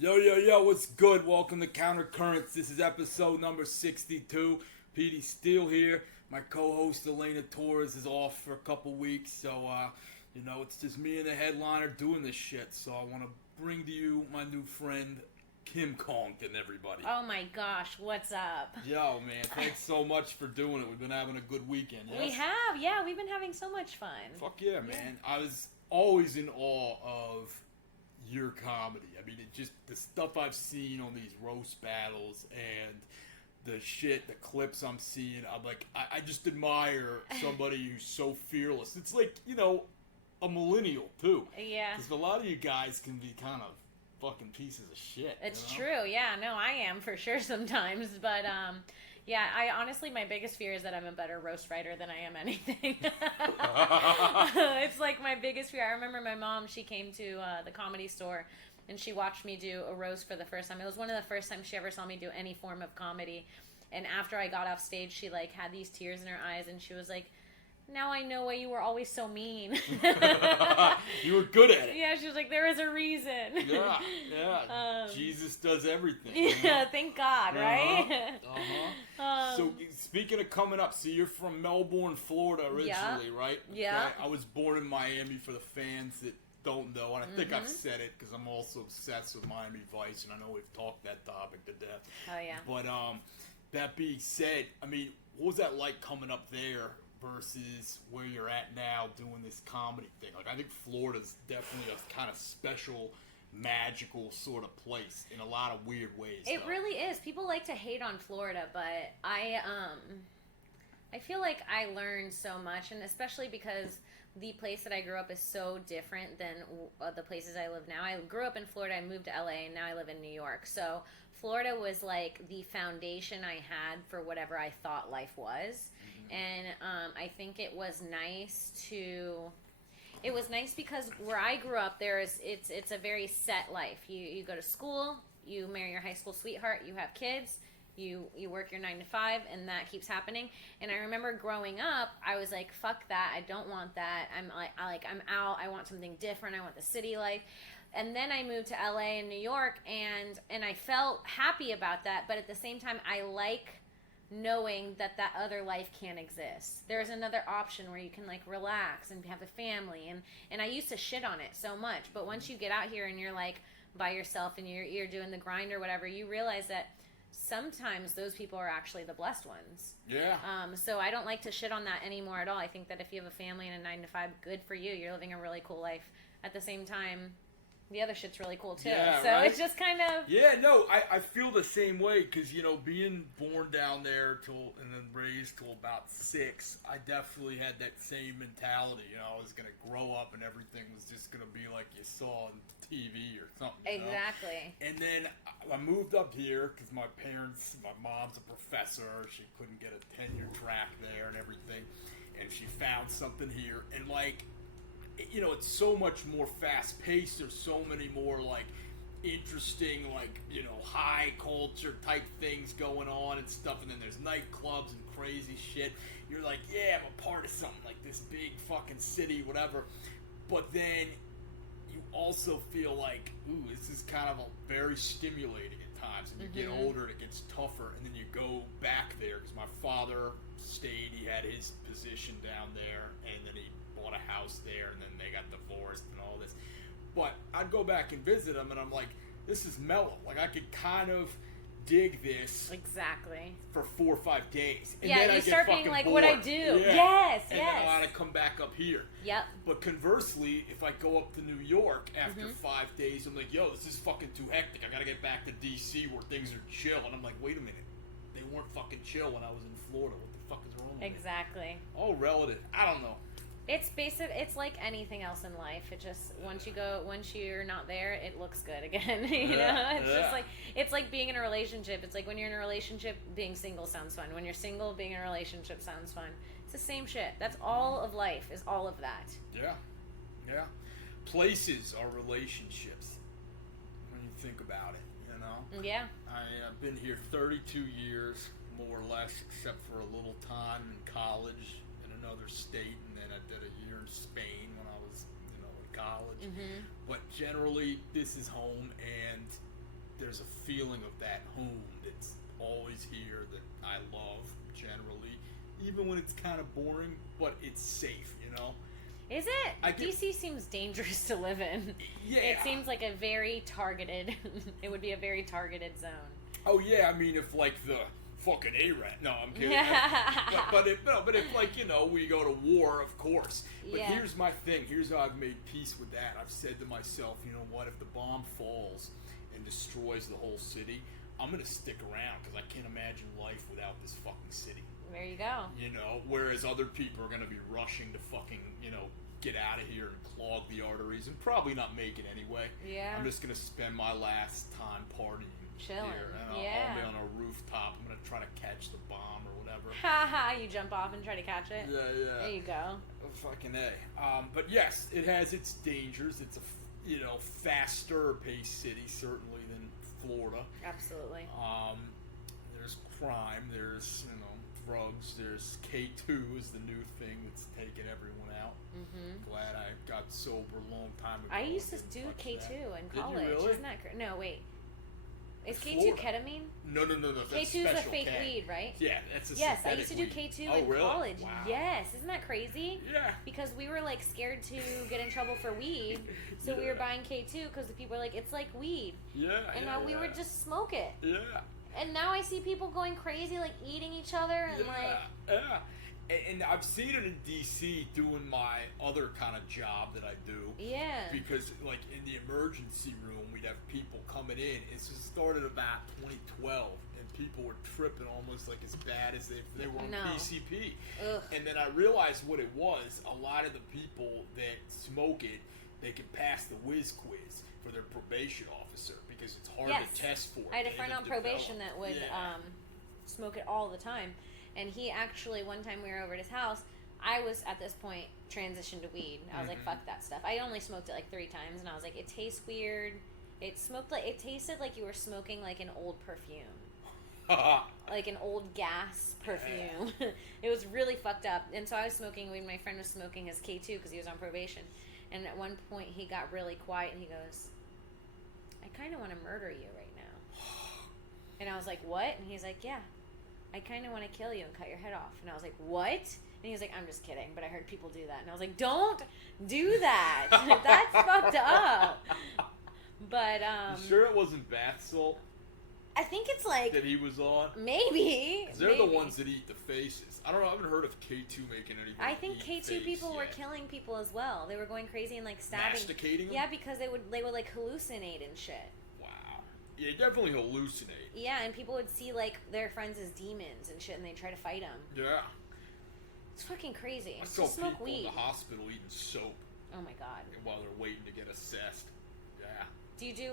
Yo, what's good? Welcome to Counter Currents. This is episode number 62. Petey still here. My co-host Elena Torres is off for a couple weeks, so it's just me and the headliner doing this shit. So I want to bring to you my new friend Kim Congdon, everybody. Oh my gosh, what's up? Yo, man, thanks so much for doing it. We've been having a good weekend. Yes? We have, yeah, we've been having so much fun. Fuck yeah, man. I was always in awe of your comedy. I mean, it just, the stuff I've seen on these roast battles and the clips I'm seeing, I'm like, I just admire somebody who's so fearless. It's like, a millennial too. Yeah. Because a lot of you guys can be kind of fucking pieces of shit. It's true, yeah, no, I am for sure sometimes, but yeah, I honestly, my biggest fear is that I'm a better roast writer than I am anything. It's like my biggest fear. I remember my mom, she came to the Comedy Store and she watched me do a roast for the first time. It was one of the first times she ever saw me do any form of comedy. And after I got off stage, she like had these tears in her eyes and she was like, "Now I know why you were always so mean." You were good at it. Yeah, she was like, "There is a reason." Yeah. Jesus does everything. Yeah, thank God, right? So, speaking of coming up, so you're from Melbourne, Florida originally, right? Yeah. Okay. I was born in Miami for the fans that don't know, and I think I've said it because I'm also obsessed with Miami Vice, and I know we've talked that topic to death. Oh, yeah. But that being said, I mean, what was that like coming up there versus where you're at now doing this comedy thing? Like, I think Florida's definitely a kind of special, magical sort of place in a lot of weird ways. It really is. People like to hate on Florida, but I feel like I learned so much, and especially because the place that I grew up is so different than the places I live now. I grew up in Florida, I moved to LA, and now I live in New York. So Florida was like the foundation I had for whatever I thought life was. And I think it was nice because where I grew up, it's a very set life. You go to school, you marry your high school sweetheart, you have kids, you work your 9 to 5, and that keeps happening. And I remember growing up, I was like, fuck that, I don't want that. I'm out. I want something different. I want the city life. And then I moved to LA and New York, and I felt happy about that. But at the same time, I like knowing that other life can exist. There's another option where you can like relax and have a family, and I used to shit on it so much, but once you get out here and you're like by yourself and you're doing the grind or whatever, you realize that sometimes those people are actually the blessed ones. Yeah. So I don't like to shit on that anymore at all. I think that if you have a family and a 9 to 5, good for you. You're living a really cool life. At the same time, the other shit's really cool too. Yeah, so right? It's just kind of... Yeah, no, I feel the same way because, being born down there and then raised till about 6, I definitely had that same mentality. I was going to grow up and everything was just going to be like you saw on TV or something. Exactly. And then I moved up here because my mom's a professor. She couldn't get a tenure track there and everything. And she found something here. And like... it's so much more fast-paced. There's so many more, like, interesting, like, high culture type things going on and stuff. And then there's nightclubs and crazy shit. You're like, yeah, I'm a part of something like this big fucking city, whatever. But then you also feel like, ooh, this is kind of very stimulating at times. And you get older and it gets tougher. And then you go back there because my father stayed. He had his position down there. And then he bought a house there, and then they got divorced and all this. But I'd go back and visit them, and I'm like, this is mellow. Like, I could kind of dig this exactly for 4 or 5 days. And yeah, then you I start get being like, bored. what I do. Yeah. Yes, and yes. then I gotta come back up here. Yep. But conversely, if I go up to New York after 5 days, I'm like, yo, this is fucking too hectic. I gotta get back to D.C. where things are chill. And I'm like, wait a minute. They weren't fucking chill when I was in Florida. What the fuck is wrong with me? Exactly. All relative. I don't know. It's basic. It's like anything else in life. It just once you're not there, it looks good again. Just like it's like being in a relationship. It's like when you're in a relationship, being single sounds fun. When you're single, being in a relationship sounds fun. It's the same shit. That's all of life. Is all of that. Yeah. Places are relationships. When you think about it, Yeah. I've been here 32 years, more or less, except for a little time in college in another state, and then I did a year in Spain when I was, in college. But generally, this is home, and there's a feeling of that home that's always here that I love generally, even when it's kind of boring, but it's safe, you know? Is it? DC seems dangerous to live in. Yeah. It seems like a very targeted, it would be a very targeted zone. Oh, yeah, I mean, if, like, the fucking A-Rat, no, I'm kidding. but if, like, you know, we go to war, of course. But here's my thing. Here's how I've made peace with that. I've said to myself, you know what, if the bomb falls and destroys the whole city, I'm going to stick around because I can't imagine life without this fucking city. There you go. You know, whereas other people are going to be rushing to fucking, you know, get out of here and clog the arteries and probably not make it anyway. Yeah. I'm just going to spend my last time partying. Chilling. Here, and I'll be on a rooftop. I'm going to try to catch the bomb or whatever. Haha, you jump off and try to catch it? Yeah. There you go. Fucking A. But yes, it has its dangers. It's a, you know, faster paced city, certainly, than Florida. Absolutely. There's crime. There's, you know, drugs. There's K2 is the new thing that's taking everyone out. Mm-hmm. Glad I got sober a long time ago. I used to do K2 in college. Did you really? Isn't that no, wait. Is K2 Florida. ketamine? No. That's K2 is a fake K. weed, right? Yeah, that's a Yes, I synthetic used to do weed. K2 in really? college. Wow. Yes, isn't that crazy? Yeah. Because we were like scared to get in trouble for weed, so we were buying K2 because the people were like, it's like weed. Yeah. And we would just smoke it. Yeah. And now I see people going crazy, like eating each other and Yeah. And I've seen it in D.C. doing my other kind of job that I do. Yeah. Because, like, in the emergency room, we'd have people coming in. It started about 2012, and people were tripping almost like as bad as if they were on PCP. Ugh. And then I realized what it was. A lot of the people that smoke it, they can pass the whiz quiz for their probation officer because it's hard to test for. I had a friend on probation that would smoke it all the time. And he actually, one time we were over at his house, I was, at this point, transitioned to weed. I was like, fuck that stuff. I only smoked it like 3 times, and I was like, it tastes weird. It tasted like you were smoking like an old perfume. Like an old gas perfume. It was really fucked up. And so I was smoking weed, my friend was smoking his K2 because he was on probation. And at one point, he got really quiet, and he goes, I kind of want to murder you right now. And I was like, what? And he's like, yeah. I kind of want to kill you and cut your head off. And I was like, what? And he was like, I'm just kidding, but I heard people do that. And I was like, don't do that. That's fucked up. But, you sure it wasn't bath salt? I think it's like... that he was on? Maybe. They're the ones that eat the faces. I don't know, I haven't heard of K2 making anything. I think K2 people were killing people as well. They were going crazy and like stabbing. Masticating them? Yeah, because they would like hallucinate and shit. Yeah, definitely hallucinate. Yeah, and people would see, like, their friends as demons and shit, and they'd try to fight them. Yeah. It's fucking crazy. I saw smoke people weed. in the hospital eating soap. Oh, my God. While they're waiting to get assessed. Yeah. Do you do,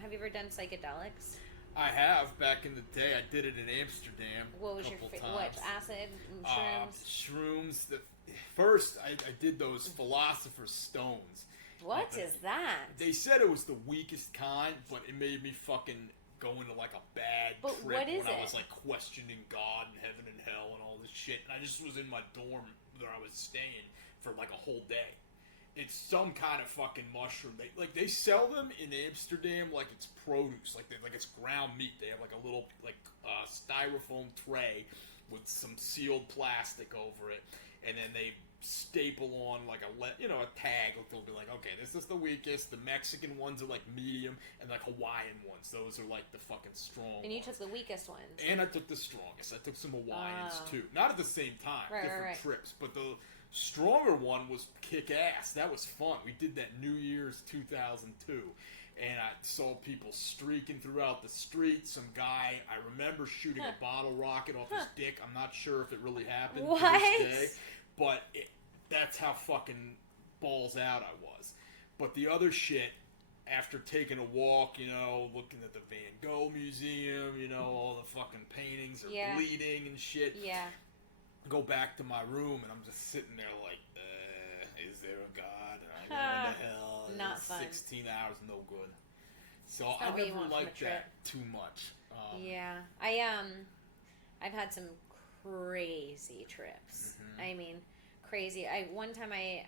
have you ever done psychedelics? I have. Back in the day, I did it in Amsterdam. What was your what, acid and shrooms? Shrooms. First, I did those Philosopher's Stones. What is that? They said it was the weakest kind, but it made me fucking go into like a bad trip what is when I was like questioning God and heaven and hell and all this shit. And I just was in my dorm where I was staying for like a whole day. It's some kind of fucking mushroom. They sell them in Amsterdam like it's produce, like it's ground meat. They have like a little styrofoam tray with some sealed plastic over it, and then they staple on like a tag. They'll be like, okay, this is the weakest. The Mexican ones are like medium, and like Hawaiian ones, those are like the fucking strong. And you took the weakest ones. And I took the strongest. I took some Hawaiians too, not at the same time, different trips. But the stronger one was kick ass. That was fun. We did that New Year's 2002. And I saw people streaking throughout the street. Some guy, I remember shooting a bottle rocket off his dick. I'm not sure if it really happened to this day. But that's how fucking balls out I was. But the other shit, after taking a walk, looking at the Van Gogh Museum, all the fucking paintings are bleeding and shit. Yeah. Go back to my room, and I'm just sitting there like, is there a God? I go into hell. Not fun. 16 hours, no good. So I never liked that too much. Yeah. I've had some crazy trips. Mm-hmm. I mean, crazy. One time I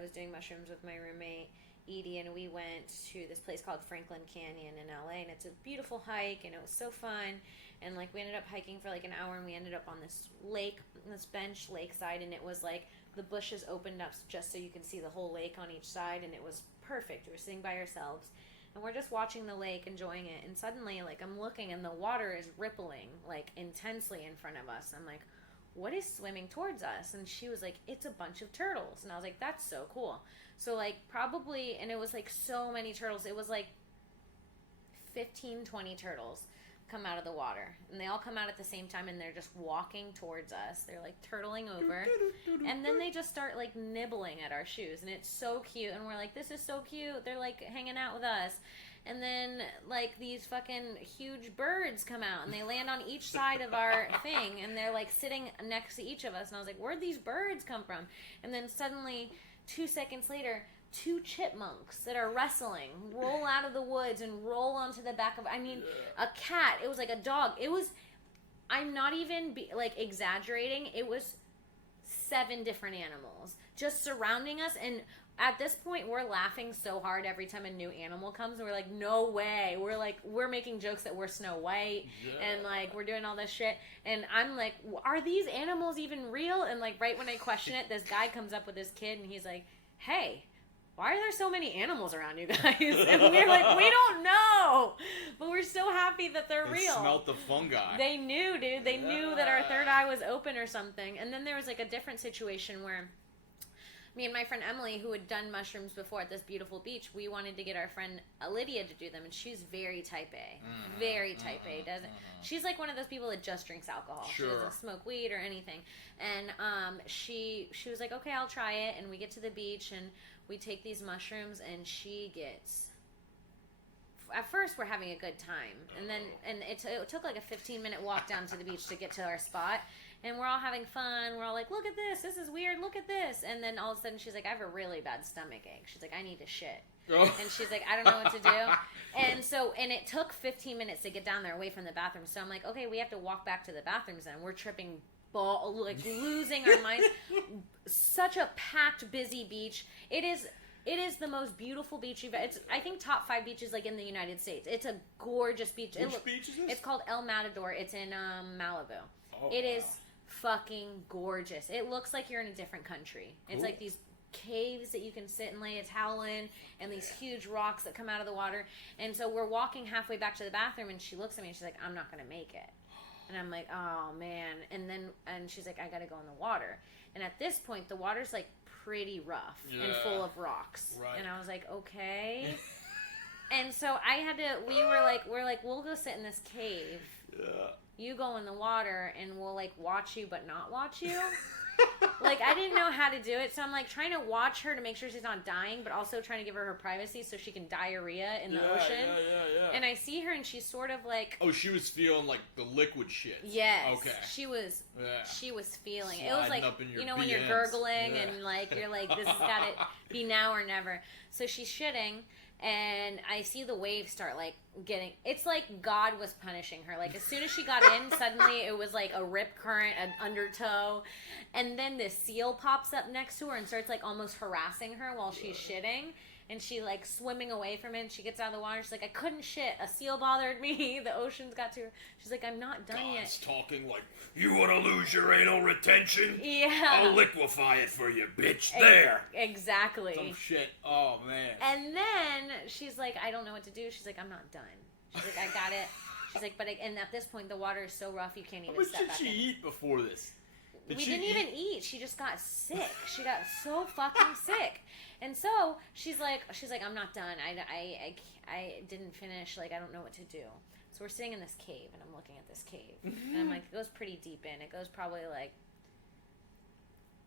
was doing mushrooms with my roommate, Edie and we went to this place called Franklin Canyon in LA, and it's a beautiful hike, and it was so fun. And like we ended up hiking for like an hour, and we ended up on this lake, this bench lakeside, and it was like the bushes opened up just so you can see the whole lake on each side, and it was perfect. We were sitting by ourselves, and we're just watching the lake, enjoying it, and suddenly like I'm looking, and the water is rippling like intensely in front of us. I'm like, what is swimming towards us? And she was like, it's a bunch of turtles. And I was like, that's so cool. So like probably, and it was like so many turtles. It was like 15, 20 turtles come out of the water, and they all come out at the same time, and they're just walking towards us. They're like turtling over, and then they just start like nibbling at our shoes, and it's so cute. And we're like, this is so cute. They're like hanging out with us. And then, like, these fucking huge birds come out, and they land on each side of our thing, and they're, like, sitting next to each of us. And I was like, where'd these birds come from? And then suddenly, 2 seconds later, 2 chipmunks that are wrestling roll out of the woods and roll onto the back of, a cat. It was like a dog. It was, I'm not even, exaggerating. It was 7 different animals just surrounding us, and at this point, we're laughing so hard every time a new animal comes, and we're like, no way. We're making jokes that we're Snow White, and, like, we're doing all this shit. And I'm like, are these animals even real? And, like, right when I question it, this guy comes up with this kid, and he's like, hey, why are there so many animals around you guys? And we're like, we don't know. But we're so happy that they're real. They smelt the fungi. They knew, dude. They knew that our third eye was open or something. And then there was, like, a different situation where me and my friend Emily, who had done mushrooms before at this beautiful beach, we wanted to get our friend Lydia to do them, and she's very type A. Very type A. She's like one of those people that just drinks alcohol. Sure. She doesn't smoke weed or anything. And she was like, okay, I'll try it. And we get to the beach, and we take these mushrooms, and she gets... At first, we're having a good time. And it took like a 15-minute walk down to the beach to get to our spot. And we're all having fun. We're all like, look at this. This is weird. Look at this. And then all of a sudden, she's like, I have a really bad stomach ache. She's like, I need to shit. Oh. And she's like, I don't know what to do. And it took 15 minutes to get down there away from the bathroom. So I'm like, okay, we have to walk back to the bathrooms then. We're tripping losing our minds. Such a packed, busy beach. It is the most beautiful beach it's I think top 5 beaches like in the United States. It's a gorgeous beach. Which beach is this? It's called El Matador. It's in Malibu. Oh, it is fucking gorgeous. It looks like you're in a different country. Cool. It's like these caves that you can sit and lay a towel in, and these huge rocks that come out of the water. And so we're walking halfway back to the bathroom, and she looks at me and she's like, I'm not gonna make it. And I'm like, oh man. And she's like, I gotta go in the water. And at this point, the water's like pretty rough and full of rocks. Right. And I was like, okay. And so I had to, we're like, we'll go sit in this cave. Yeah. You go in the water, and we'll like watch you but not watch you. Like, I didn't know how to do it, so I'm like trying to watch her to make sure she's not dying, but also trying to give her privacy so she can diarrhea in the ocean. Yeah. And I see her, and she's sort of like, oh, she was feeling like the liquid shit. yes. Okay. She was feeling sliding it. Was like, up in your when you're BMs. gurgling and like you're like, this has got to be now or never. So she's shitting, and I see the waves start like getting, it's like God was punishing her. Like as soon as she got in, suddenly it was like a rip current, an undertow, and then this seal pops up next to her and starts like almost harassing her while she's shitting. And she like swimming away from it, and she gets out of the water. She's like, I couldn't shit. A seal bothered me. The ocean's got to her. She's like, I'm not done God's yet. talking like, you want to lose your anal retention? Yeah. I'll liquefy it for you, bitch. There. Exactly. Some shit. Oh, man. And then she's like, I don't know what to do. She's like, I'm not done. She's like, I got it. She's like, and at this point, the water is so rough, you can't even step back in. How much did she eat before this? We didn't even eat. She just got sick. She got so fucking sick. And so she's like, I'm not done. I didn't finish. Like, I don't know what to do. So we're sitting in this cave, and I'm looking at this cave. And I'm like, it goes pretty deep in. It goes probably like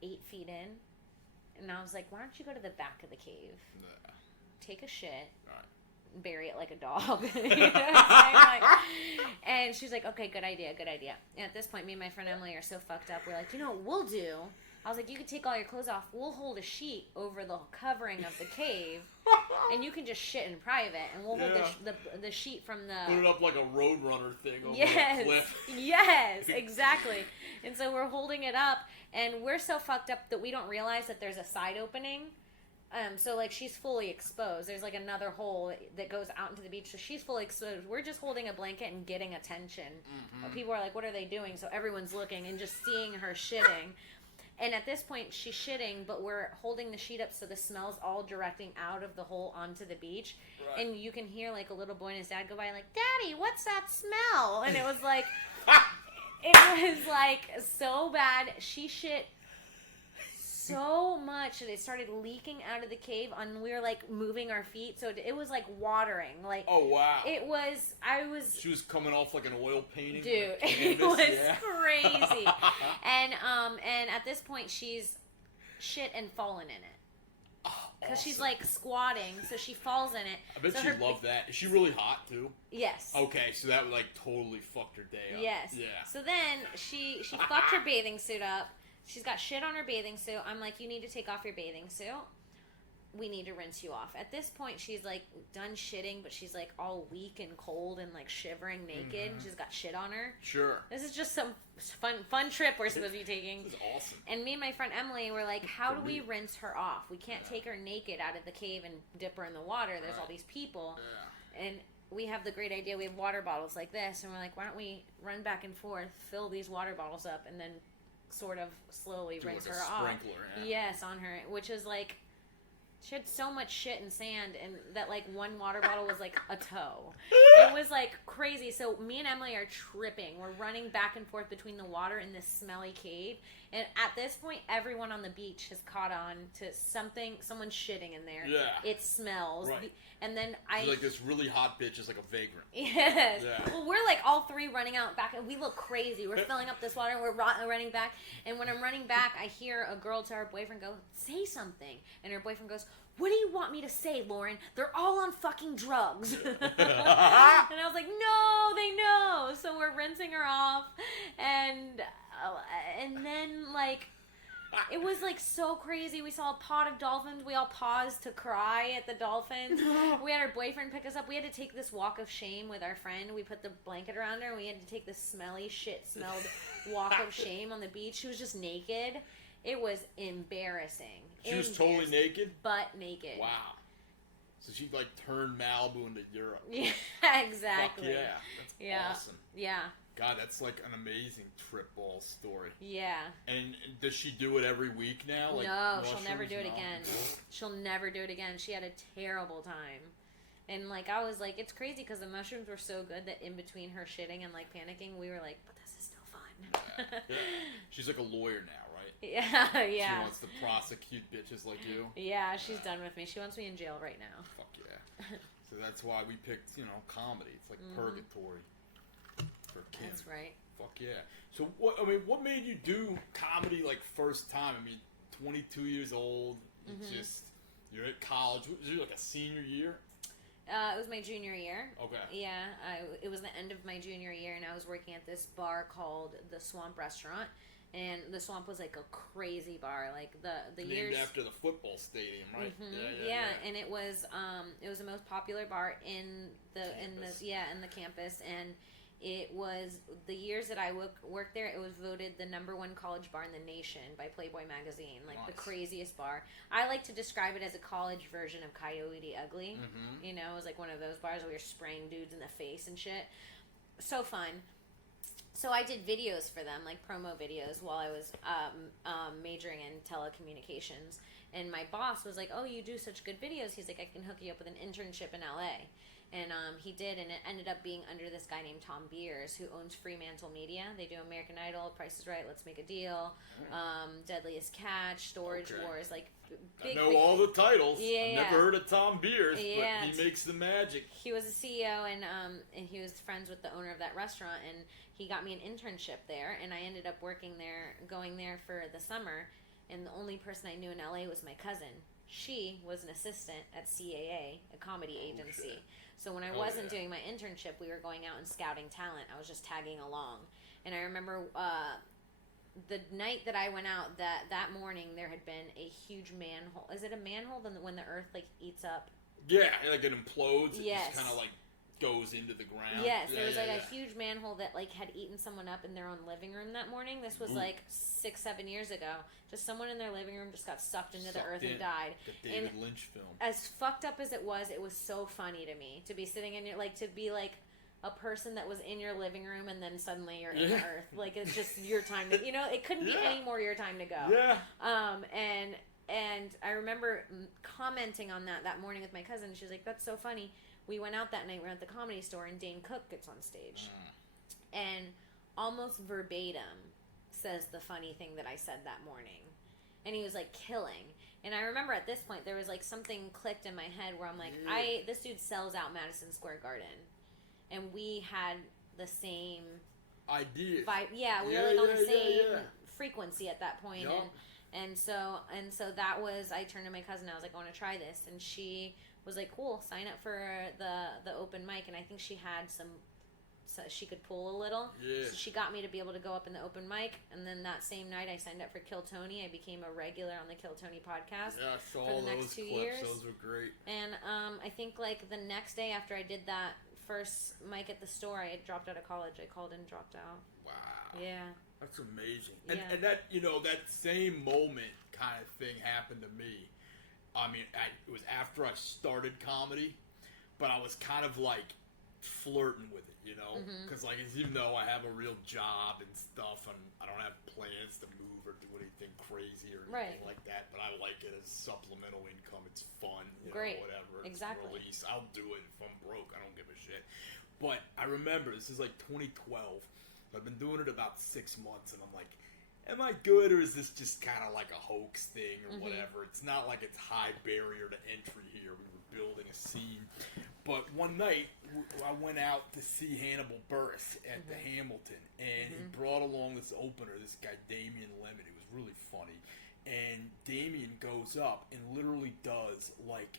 8 feet in. And I was like, why don't you go to the back of the cave, take a shit, bury it like a dog. You know what I'm saying? And she's like, okay, good idea. And at this point, me and my friend Emily are so fucked up. We're like, you know what we'll do? I was like, you can take all your clothes off. We'll hold a sheet over the covering of the cave, and you can just shit in private. And we'll hold the sheet from the... Put it up like a Roadrunner thing over a cliff. Yes, exactly. And so we're holding it up, and we're so fucked up that we don't realize that there's a side opening So, like, she's fully exposed. There's, like, another hole that goes out into the beach. So she's fully exposed. We're just holding a blanket and getting attention. But people are like, what are they doing? So everyone's looking and just seeing her shitting. And at this point, she's shitting, but we're holding the sheet up so the smell's all directing out of the hole onto the beach. Right. And you can hear, like, a little boy and his dad go by like, Daddy, what's that smell? And it was like, so bad. She shit so much that it started leaking out of the cave, and we were like moving our feet, so it was like watering. Like, oh wow, She was coming off like an oil painting, dude. Like it was crazy. And at this point, she's shit and fallen in it because she's like squatting, so she falls in it. I bet she loved that. Is she really hot too? Yes. Okay, so that like totally fucked her day up. Yes. Yeah. So then she fucked her bathing suit up. She's got shit on her bathing suit. I'm like, you need to take off your bathing suit. We need to rinse you off. At this point, she's like done shitting, but she's like all weak and cold and like shivering naked. Mm-hmm. She's got shit on her. Sure. This is just some fun trip we're supposed to be taking. This is awesome. And me and my friend Emily were like, how do we rinse her off? We can't take her naked out of the cave and dip her in the water. There's all these people. Yeah. And we have the great idea. We have water bottles like this. And we're like, why don't we run back and forth, fill these water bottles up, and then sort of slowly rinse her off. Yeah. Yes, on her, which is like, she had so much shit and sand, and that like one water bottle was like a toe. It was like crazy. So me and Emily are tripping. We're running back and forth between the water and this smelly cave. And at this point, everyone on the beach has caught on to someone shitting in there. Yeah. It smells. Right. And then She's like this really hot bitch is like a vagrant. Yes. Yeah. Well, we're like all three running out back, and we look crazy. We're filling up this water, and we're running back. And when I'm running back, I hear a girl to her boyfriend go, say something. And her boyfriend goes, what do you want me to say, Lauren? They're all on fucking drugs. And I was like, no, they know. So we're rinsing her off. And then, like, it was, like, so crazy. We saw a pod of dolphins. We all paused to cry at the dolphins. We had our boyfriend pick us up. We had to take this walk of shame with our friend. We put the blanket around her, and we had to take this smelly, shit-smelled walk of shame on the beach. She was just naked. It was embarrassing. She was totally naked? Butt naked. Wow. So she, like, turned Malibu into Europe. Yeah, exactly. Fuck yeah. That's awesome. Yeah. God, that's like an amazing trip ball story. Yeah. And does she do it every week now? Like, no, she'll never do it again. She'll never do it again. She had a terrible time. And, like, I was like, it's crazy because the mushrooms were so good that in between her shitting and, like, panicking, we were like, but this is still fun. Yeah. She's like a lawyer now, right? Yeah, yeah. She wants to prosecute bitches like you. Yeah, she's done with me. She wants me in jail right now. Fuck yeah. So that's why we picked, comedy. It's like purgatory for Kim. That's right. Fuck yeah. So what made you do comedy like first time? I mean, 22 years old. You're at college. Was it like a senior year? It was my junior year. Okay. Yeah, it was the end of my junior year, and I was working at this bar called the Swamp Restaurant. And the Swamp was like a crazy bar, like the years named after the football stadium, right? Mm-hmm. Yeah, and it was the most popular bar in the campus, and it was the years that I worked there. It was voted the #1 college bar in the nation by Playboy magazine, like the craziest bar. I like to describe it as a college version of Coyote Ugly. Mm-hmm. It was like one of those bars where we were spraying dudes in the face and shit. So fun. So I did videos for them, like promo videos, while I was majoring in telecommunications. And my boss was like, oh, you do such good videos. He's like, I can hook you up with an internship in LA. And he did, and it ended up being under this guy named Tom Beers, who owns Fremantle Media. They do American Idol, Price is Right, Let's Make a Deal, Deadliest Catch, Storage Wars, like big. I know all the titles. Yeah, I've never heard of Tom Beers, but he makes the magic. He was a CEO, and he was friends with the owner of that restaurant, and he got me an internship there, and I ended up going there for the summer, and the only person I knew in LA was my cousin. She was an assistant at CAA, a comedy agency. Shit. So when I wasn't doing my internship, we were going out and scouting talent. I was just tagging along. And I remember the night that I went out, that morning, there had been a huge manhole. Is it a manhole when the earth, like, eats up? Yeah, like it implodes. Yes. It just kind of, like, goes into the ground. Yes, there was a huge manhole that like had eaten someone up in their own living room that morning. This was like 6-7 years ago. Just someone in their living room just got sucked into the earth and died. The David Lynch film. As fucked up as it was so funny to me to be sitting in your to be like a person that was in your living room and then suddenly you're in the earth. Like it's just your time to it couldn't be any more your time to go. Yeah. And I remember commenting on that morning with my cousin. She was like, "That's so funny." We went out that night. We were at the Comedy Store, and Dane Cook gets on stage, and almost verbatim says the funny thing that I said that morning, and he was like killing. And I remember at this point there was like something clicked in my head where I'm like, this dude sells out Madison Square Garden, and we had the same idea. Vibe. Yeah, we were like on the same frequency at that point, and so that was. I turned to my cousin. I was like, "I want to try this," and she was like, "Cool, sign up for the open mic." And I think she had so she could pull a little. Yeah. So she got me to be able to go up in the open mic. And then that same night, I signed up for Kill Tony. I became a regular on the Kill Tony podcast for the next 2 years. Those were great. And I think like the next day after I did that first mic at the store, I had dropped out of college. I called and dropped out. Wow. Yeah. That's amazing. And that, that same moment kind of thing happened to me. I mean, it was after I started comedy, but I was kind of like flirting with it, because like even though I have a real job and stuff, and I don't have plans to move or do anything crazy or anything like that, but I like it as supplemental income. It's fun, whatever. It's release. I'll do it if I'm broke. I don't give a shit. But I remember this is like 2012. I've been doing it about 6 months, and I'm like, am I good, or is this just kind of like a hoax thing or whatever? It's not like it's high barrier to entry here. We were building a scene. But one night, I went out to see Hannibal Buress at the Hamilton, and he brought along this opener, this guy, Damien Lemon. It was really funny. And Damien goes up and literally does like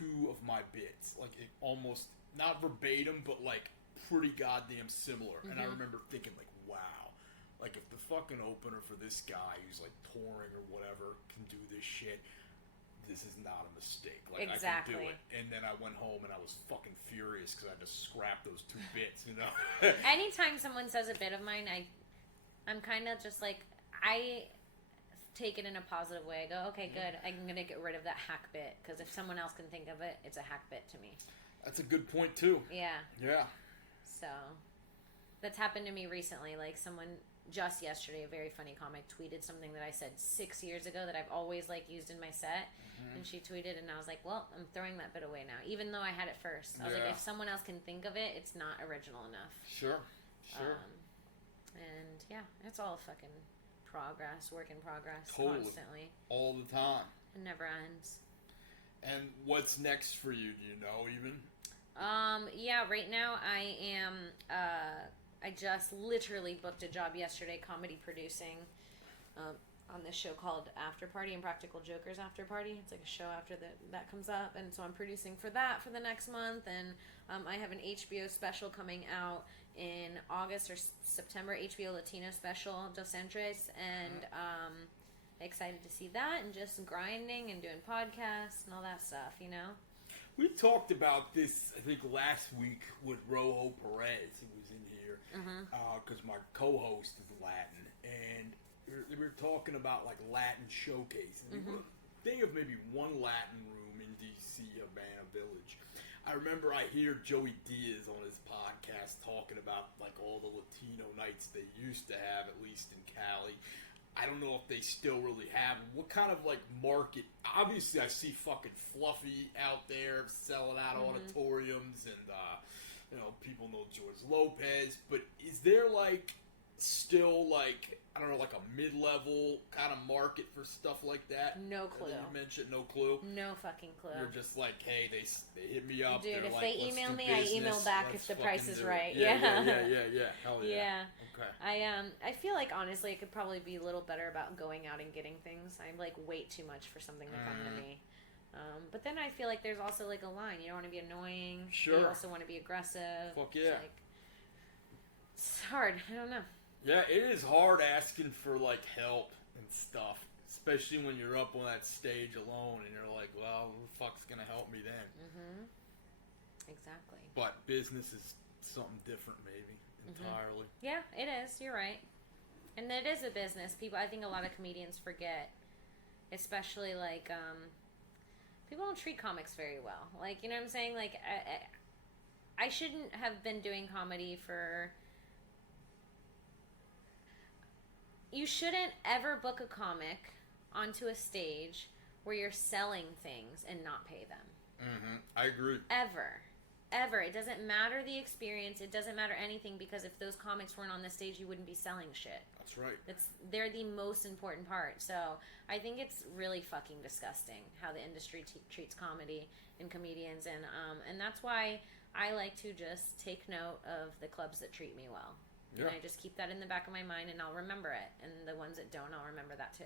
2 of my bits. Like it almost, not verbatim, but like pretty goddamn similar. And I remember thinking like, wow. Like, if the fucking opener for this guy who's, like, touring or whatever can do this shit, this is not a mistake. Like, I can do it. And then I went home and I was fucking furious because I had to scrap those 2 bits, Anytime someone says a bit of mine, I'm kind of just like, I take it in a positive way. I go, okay, good. I'm going to get rid of that hack bit because if someone else can think of it, it's a hack bit to me. That's a good point, too. Yeah. Yeah. So, that's happened to me recently. Like, someone... just yesterday, a very funny comic tweeted something that I said 6 years ago that I've always like used in my set, and she tweeted, and I was like, "Well, I'm throwing that bit away now, even though I had it first." I was like, "If someone else can think of it, it's not original enough." Sure. And yeah, it's all fucking progress, work in progress, constantly, all the time. It never ends. And what's next for you? Do you know even? Yeah, right now I am. I just literally booked a job yesterday, comedy producing, on this show called After Party, Impractical Jokers After Party. It's like a show after that comes up, and so I'm producing for that for the next month, and I have an HBO special coming out in August or September, HBO Latino special, Dos Entres, and excited to see that, and just grinding and doing podcasts and all that stuff, We talked about this, I think, last week with Rojo Perez, who was in here, because my co-host is Latin, and we were talking about, like, Latin showcase. And think of maybe one Latin room in D.C., Havana Village. I remember I hear Joey Diaz on his podcast talking about, like, all the Latino nights they used to have, at least in Cali. I don't know if they still really have them. What kind of, like, market? Obviously, I see fucking Fluffy out there selling out auditoriums, and, people know George Lopez. But is there, like, still, like, I don't know, like a mid-level kind of market for stuff like that? No clue. You mentioned no clue? No fucking clue. You're just like, hey, they hit me up. Dude, if like, they email me, I email back if the price is right. Yeah. Hell yeah. Okay. I feel like, honestly, it could probably be a little better about going out and getting things. I like wait too much for something to come to me. But then I feel like there's also like a line. You don't want to be annoying. Sure. You also want to be aggressive. Fuck yeah. It's hard. I don't know. Yeah, it is hard asking for like help and stuff, especially when you're up on that stage alone and you're like, well, who the fuck's gonna help me then? Exactly. But business is something different, maybe, entirely. Yeah, it is. You're right. And it is a business. People, I think a lot of comedians forget, especially like, people don't treat comics very well. Like, you know what I'm saying? Like, I shouldn't have been doing comedy for... You shouldn't ever book a comic onto a stage where you're selling things and not pay them. I agree. Ever. It doesn't matter the experience. It doesn't matter anything, because if those comics weren't on the stage, you wouldn't be selling shit. That's right. They're the most important part. So I think it's really fucking disgusting how the industry treats comedy and comedians, and that's why I like to just take note of the clubs that treat me well. Yeah. And I just keep that in the back of my mind, and I'll remember it. And the ones that don't, I'll remember that too.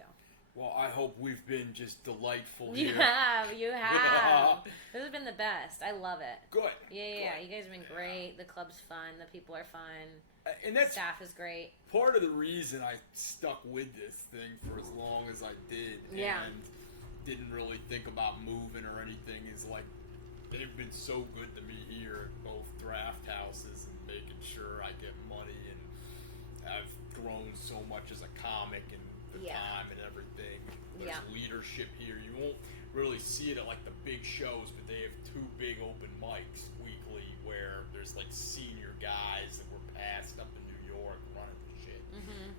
Well, I hope we've been just delightful here. You have. This has been the best. I love it. Good. Yeah. You guys have been great. The club's fun. The people are fun. And that's staff is great. Part of the reason I stuck with this thing for as long as I did. Yeah. And didn't really think about moving or anything is like, they've been so good to me here at both draft houses and making sure I get money, and I've grown so much as a comic and the time and everything. There's leadership here. You won't really see it at like the big shows, but they have 2 big open mics weekly where there's like senior guys that were passed up in New York running the shit,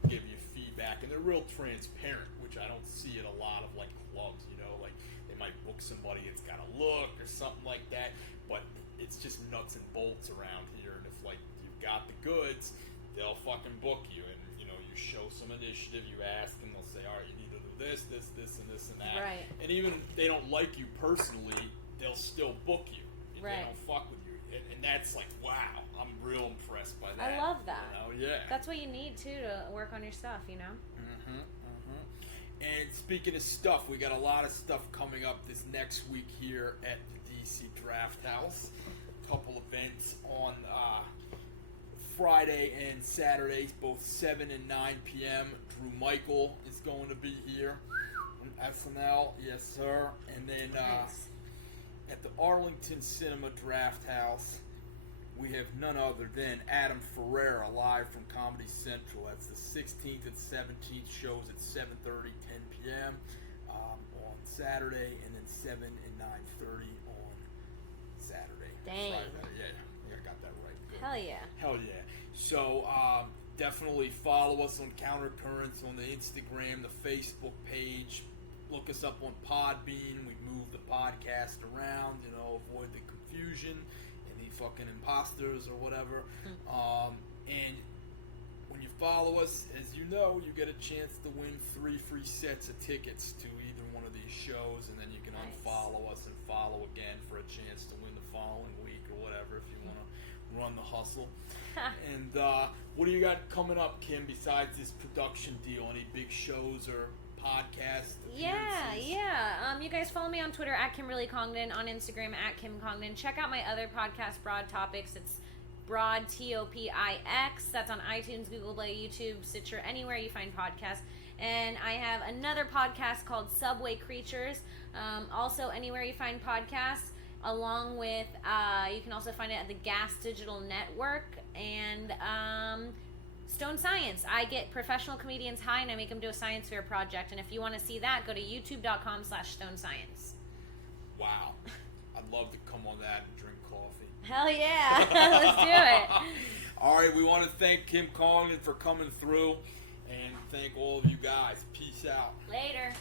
give you feedback, and they're real transparent, which I don't see at a lot of like clubs. You know, like they might book somebody that's got a look or something like that, but it's just nuts and bolts around here. And if like you've got the goods, they'll fucking book you. And you know, you show some initiative, you ask them, they'll say, all right, you need to do this, this, this, and this, and that. Right. And even if they don't like you personally, they'll still book you if they don't fuck with you. And that's like, wow, I'm real impressed by that. I love that. You know? Yeah. That's what you need too to work on your stuff, you know. And speaking of stuff, we got a lot of stuff coming up this next week here at the DC Drafthouse. A couple events on Friday and Saturday, both 7 and 9 p.m. Drew Michael is going to be here on SNL. Yes, sir. And then at the Arlington Cinema Drafthouse, we have none other than Adam Ferreira live from Comedy Central. That's the 16th and 17th shows at 7:30, 10 p.m. On Saturday, and then 7 and 9:30 on Saturday. Dang. Friday. Yeah, I got that right. Good. Hell yeah. So definitely follow us on Countercurrents on the Instagram, the Facebook page. Look us up on Podbean. We move the podcast around, you know, avoid the confusion. Fucking imposters or whatever. And when you follow us, as you know, you get a chance to win 3 free sets of tickets to either one of these shows, and then you can unfollow us and follow again for a chance to win the following week or whatever if you want to run the hustle. And what do you got coming up, Kim, besides this production deal? Any big shows or podcast appearances? You guys follow me on Twitter at Kimberly Congdon, on Instagram at Kim Congdon. Check out my other podcast, Broad Topics. It's Broad Topix. That's on iTunes, Google Play, YouTube, Stitcher, anywhere you find podcasts. And I have another podcast called Subway Creatures, also anywhere you find podcasts, along with you can also find it at the Gas Digital Network and Stone Science. I get professional comedians high and I make them do a science fair project. And if you want to see that, go to youtube.com/Stone Science. Wow. I'd love to come on that and drink coffee. Hell yeah. Let's do it. All right. We want to thank Kim Congdon for coming through and thank all of you guys. Peace out. Later.